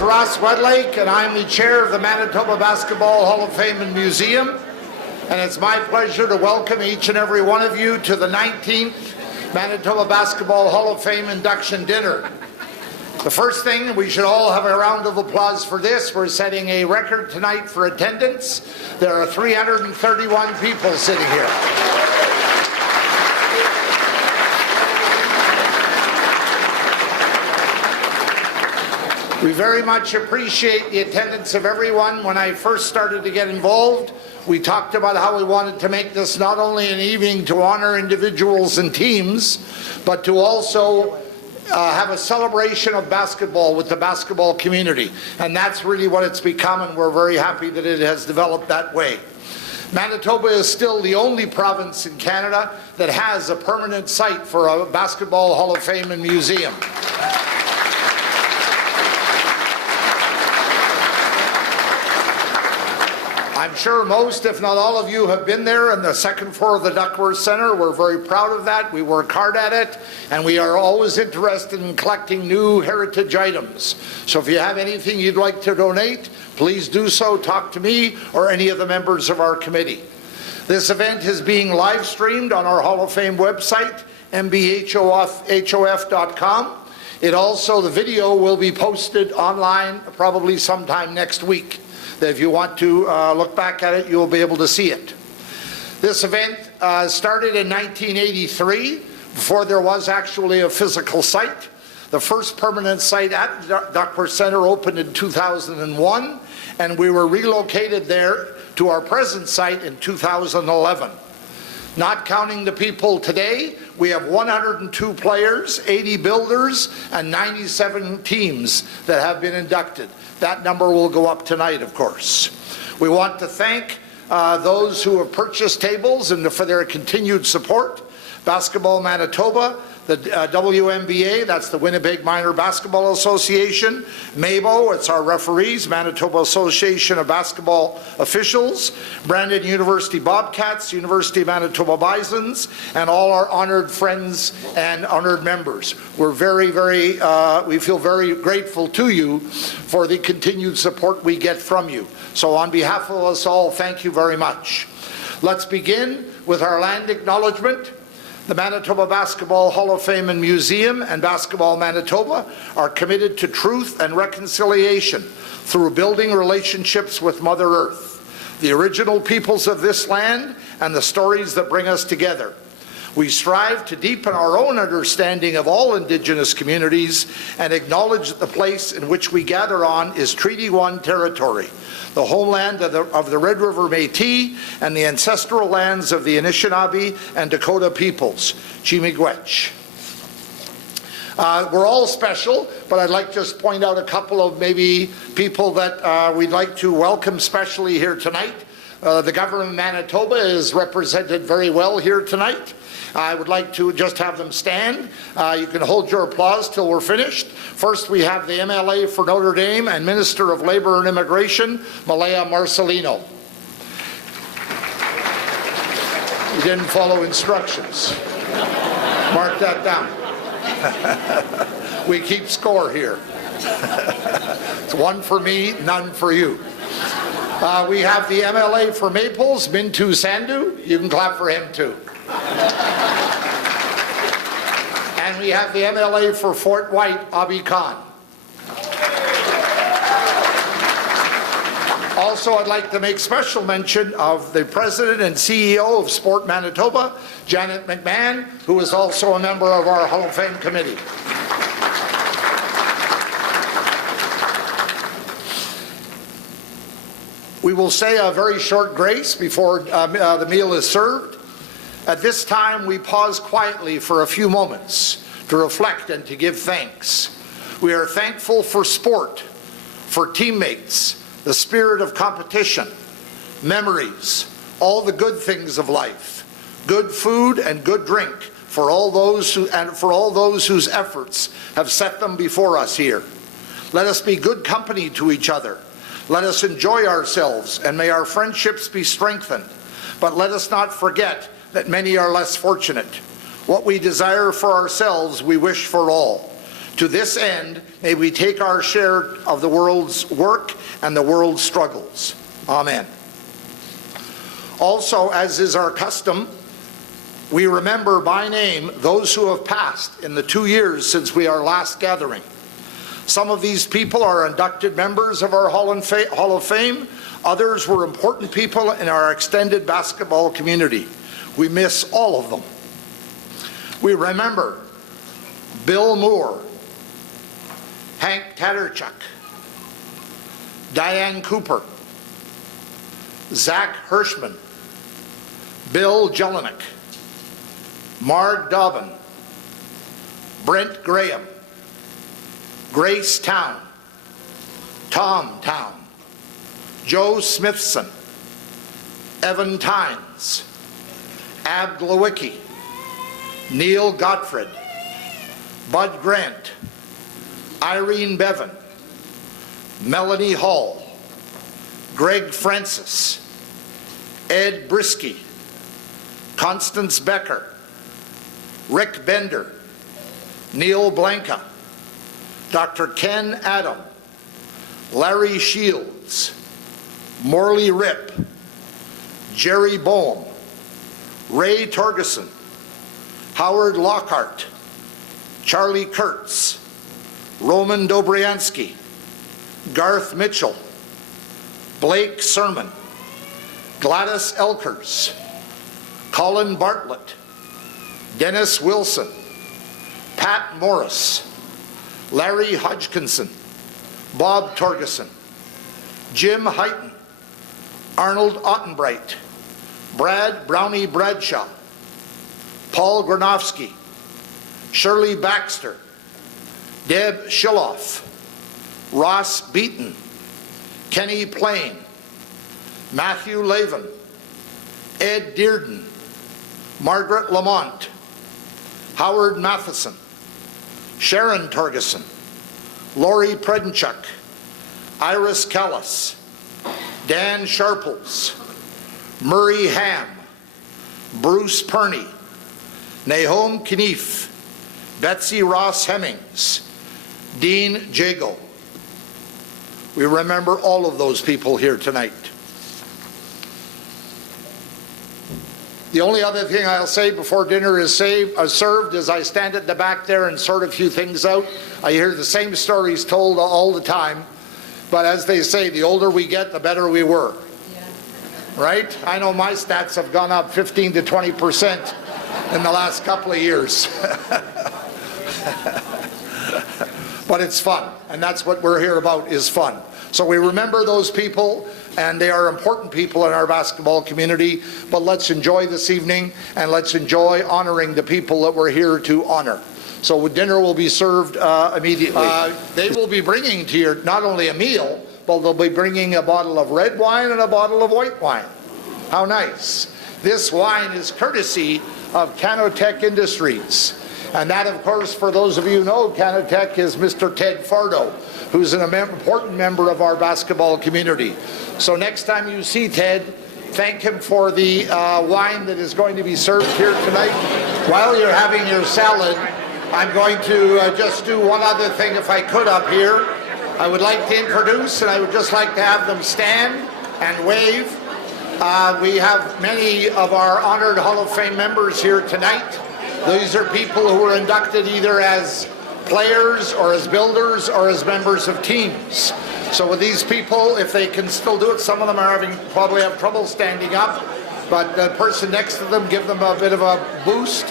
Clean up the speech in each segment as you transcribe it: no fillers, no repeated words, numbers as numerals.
is Ross Wedlake, and I'm the chair of the Manitoba Basketball Hall of Fame and Museum. And it's my pleasure to welcome each and every one of you to the 19th Manitoba Basketball Hall of Fame induction dinner. The first thing, we should all have a round of applause for this. We're setting a record tonight for attendance. There are 331 people sitting here. We very much appreciate the attendance of everyone. When I first started to get involved, we talked about how we wanted to make this not only an evening to honor individuals and teams, but to also have a celebration of basketball with the basketball community. And that's really what it's become, and we're very happy that it has developed that way. Manitoba is still the only province in Canada that has a permanent site for a Basketball Hall of Fame and Museum. I'm sure most, if not all of you, have been there on the second floor of the Duckworth Centre. We're very proud of that. We work hard at it, and we are always interested in collecting new heritage items. So if you have anything you'd like to donate, please do so. Talk to me or any of the members of our committee. This event is being live streamed on our Hall of Fame website, mbhof.com. The video will be posted online probably sometime next week. If you want to look back at it, you'll be able to see it. This event started in 1983, before there was actually a physical site. The first permanent site at Duckworth Centre opened in 2001, and we were relocated there to our present site in 2011. Not counting the people today, we have 102 players, 80 builders, and 97 teams that have been inducted. That number will go up tonight, of course. We want to thank those who have purchased tables and for their continued support. Basketball Manitoba, the WNBA, that's the Winnipeg Minor Basketball Association, MABO, it's our referees, Manitoba Association of Basketball Officials, Brandon University Bobcats, University of Manitoba Bisons, and all our honored friends and honored members. We're we feel very grateful to you for the continued support we get from you. So on behalf of us all, thank you very much. Let's begin with our land acknowledgement. The Manitoba Basketball Hall of Fame and Museum and Basketball Manitoba are committed to truth and reconciliation through building relationships with Mother Earth, the original peoples of this land, and the stories that bring us together. We strive to deepen our own understanding of all Indigenous communities and acknowledge that the place in which we gather on is Treaty 1 territory, the homeland of the Red River Métis and the ancestral lands of the Anishinaabe and Dakota peoples, Chimigwech. We're all special, but I'd like to just point out a couple of maybe people that we'd like to welcome specially here tonight. The government of Manitoba is represented very well here tonight. I would like to just have them stand. You can hold your applause till we're finished. First, we have the MLA for Notre Dame and Minister of Labor and Immigration, Malaya Marcelino. You didn't follow instructions. Mark that down. We keep score here. It's one for me, none for you. We have the MLA for Maples, Mintu Sandhu. You can clap for him too. And we have the MLA for Fort White, Abi Khan. Also, I'd like to make special mention of the President and CEO of Sport Manitoba, Janet McMahon, who is also a member of our Hall of Fame committee. We will say a very short grace before the meal is served. At this time, we pause quietly for a few moments to reflect and to give thanks. We are thankful for sport, for teammates, the spirit of competition, memories, all the good things of life, good food and good drink for all those whose efforts have set them before us here. Let us be good company to each other. Let us enjoy ourselves, and may our friendships be strengthened. But let us not forget that many are less fortunate. What we desire for ourselves, we wish for all. To this end, may we take our share of the world's work and the world's struggles. Amen. Also, as is our custom, we remember by name those who have passed in the 2 years since we are last gathering. Some of these people are inducted members of our Hall of Fame. Others were important people in our extended basketball community. We miss all of them. We remember Bill Moore, Hank Tatarchuk, Diane Cooper, Zach Hirschman, Bill Jelinek, Marg Dobbin, Brent Graham, Grace Town, Tom Town, Joe Smithson, Evan Tynes, Ab Glowicki, Neil Gottfried, Bud Grant, Irene Bevan, Melanie Hall, Greg Francis, Ed Brisky, Constance Becker, Rick Bender, Neil Blanca, Dr. Ken Adam, Larry Shields, Morley Rip, Jerry Boehm, Ray Torgeson, Howard Lockhart, Charlie Kurtz, Roman Dobriansky, Garth Mitchell, Blake Sermon, Gladys Elkers, Colin Bartlett, Dennis Wilson, Pat Morris, Larry Hodgkinson, Bob Torgeson, Jim Heighton, Arnold Ottenbright, Brad Brownie Bradshaw, Paul Granofsky, Shirley Baxter, Deb Schilloff, Ross Beaton, Kenny Plain, Matthew Lavin, Ed Dearden, Margaret Lamont, Howard Matheson, Sharon Torgeson, Lori Predenchuk, Iris Callis, Dan Sharples, Murray Ham, Bruce Perney, Nahom Knief, Betsy Ross Hemmings, Dean Jago. We remember all of those people here tonight. The only other thing I'll say before dinner is served is I stand at the back there and sort a few things out. I hear the same stories told all the time, but as they say, the older we get, the better we were. Yeah. Right? I know my stats have gone up 15 to 20% in the last couple of years. But it's fun, and that's what we're here about, is fun. So we remember those people, and they are important people in our basketball community, but let's enjoy this evening, and let's enjoy honoring the people that we're here to honor. So dinner will be served immediately. They will be bringing to you not only a meal, but they'll be bringing a bottle of red wine and a bottle of white wine. How nice. This wine is courtesy of Canotech Industries. And that, of course, for those of you who know, Canotech is Mr. Ted Fardo, who's an important member of our basketball community. So next time you see Ted, thank him for the wine that is going to be served here tonight. While you're having your salad, I'm going to just do one other thing, if I could, up here. I would like to introduce, and I would just like to have them stand and wave. We have many of our honored Hall of Fame members here tonight. These are people who were inducted either as players or as builders or as members of teams. So with these people, if they can still do it, some of them are probably have trouble standing up, but the person next to them, give them a bit of a boost.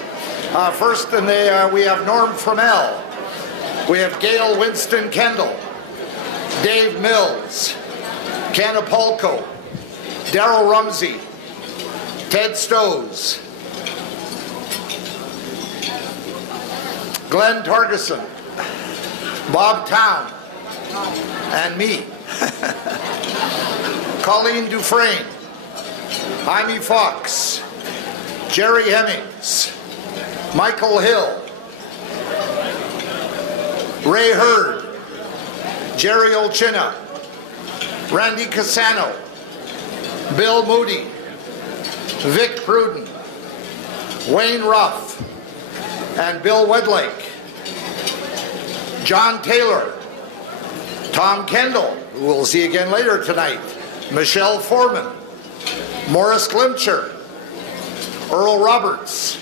First, we have Norm Fromell. We have Gail Winston Kendall, Dave Mills, Ken Apolko, Darryl Rumsey, Ted Stowes, Glenn Torgeson, Bob Town, and me. Colleen Dufresne, Jaime Fox, Jerry Hemmings, Michael Hill, Ray Hurd, Jerry Olchina, Randy Cassano, Bill Moody, Vic Pruden, Wayne Ruff, and Bill Wedlake. John Taylor, Tom Kendall, who we'll see again later tonight, Michelle Foreman, Morris Glimcher, Earl Roberts,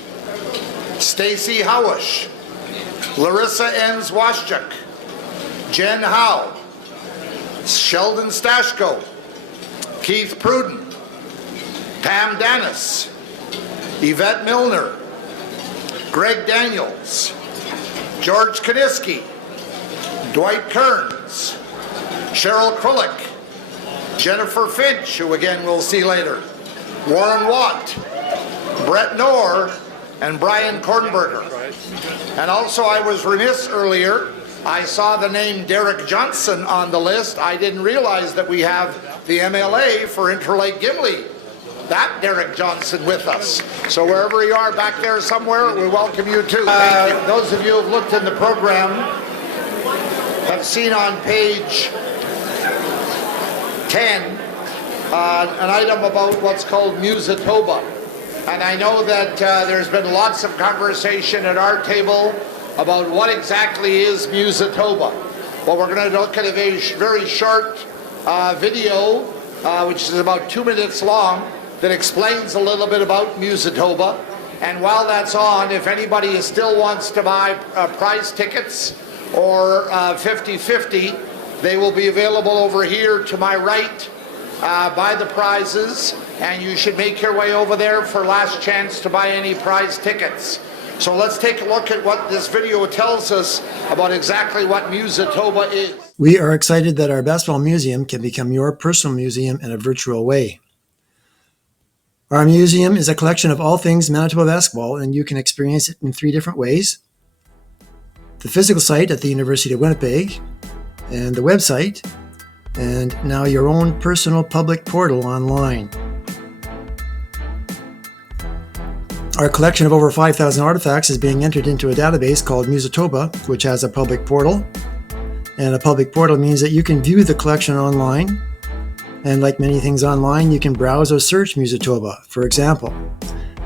Stacy Howish, Larissa N. Zwaschuk, Jen Howe, Sheldon Stashko, Keith Pruden, Pam Dennis, Yvette Milner, Greg Daniels, George Kaniski, Dwight Kearns, Cheryl Krulik, Jennifer Finch, who again we'll see later, Warren Watt, Brett Knorr, and Brian Kornberger. And also I was remiss earlier, I saw the name Derek Johnson on the list. I didn't realize that we have the MLA for Interlake Gimli, that Derek Johnson, with us. So wherever you are back there somewhere, we welcome you too. Thank you. Those of you who have looked in the program have seen on page 10 an item about what's called Musitoba. And I know that there's been lots of conversation at our table about what exactly is Musitoba. Well, we're going to look at a very short video, which is about 2 minutes long, that explains a little bit about Musitoba. And while that's on, if anybody still wants to buy prize tickets or 50-50, they will be available over here to my right. Buy the prizes, and you should make your way over there for last chance to buy any prize tickets. So let's take a look at what this video tells us about exactly what Musitoba is. We are excited that our basketball museum can become your personal museum in a virtual way. Our museum is a collection of all things Manitoba basketball, and you can experience it in 3 different ways. The physical site at the University of Winnipeg, and the website, and now your own personal public portal online. Our collection of over 5,000 artifacts is being entered into a database called Musitoba, which has a public portal. And a public portal means that you can view the collection online. And like many things online, you can browse or search Musitoba. For example,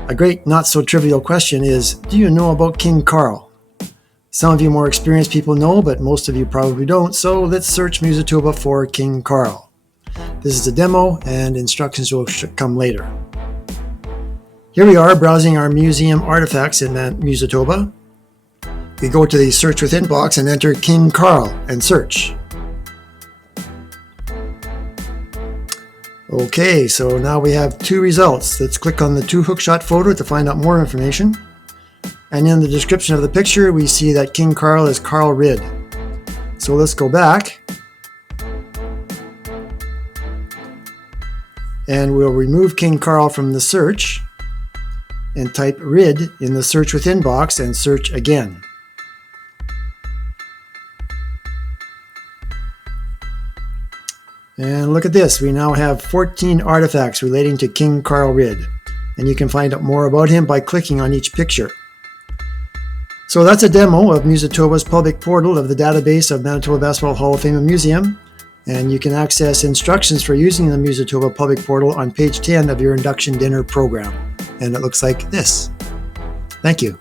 a great not-so-trivial question is, do you know about King Carl? Some of you more experienced people know, but most of you probably don't, so let's search Musitoba for King Carl. This is a demo, and instructions will come later. Here we are browsing our museum artifacts in Musitoba. We go to the Search Within box and enter King Carl and search. Okay, so now we have 2 results. Let's click on the 2 hookshot photo to find out more information. And in the description of the picture, we see that King Carl is Carl Ridd. So let's go back. And we'll remove King Carl from the search and type Ridd in the Search Within box and search again. And look at this, we now have 14 artifacts relating to King Carl Ridd. And you can find out more about him by clicking on each picture. So that's a demo of Musitoba's public portal of the database of Manitoba Basketball Hall of Fame and Museum. And you can access instructions for using the Musitoba public portal on page 10 of your induction dinner program. And it looks like this. Thank you.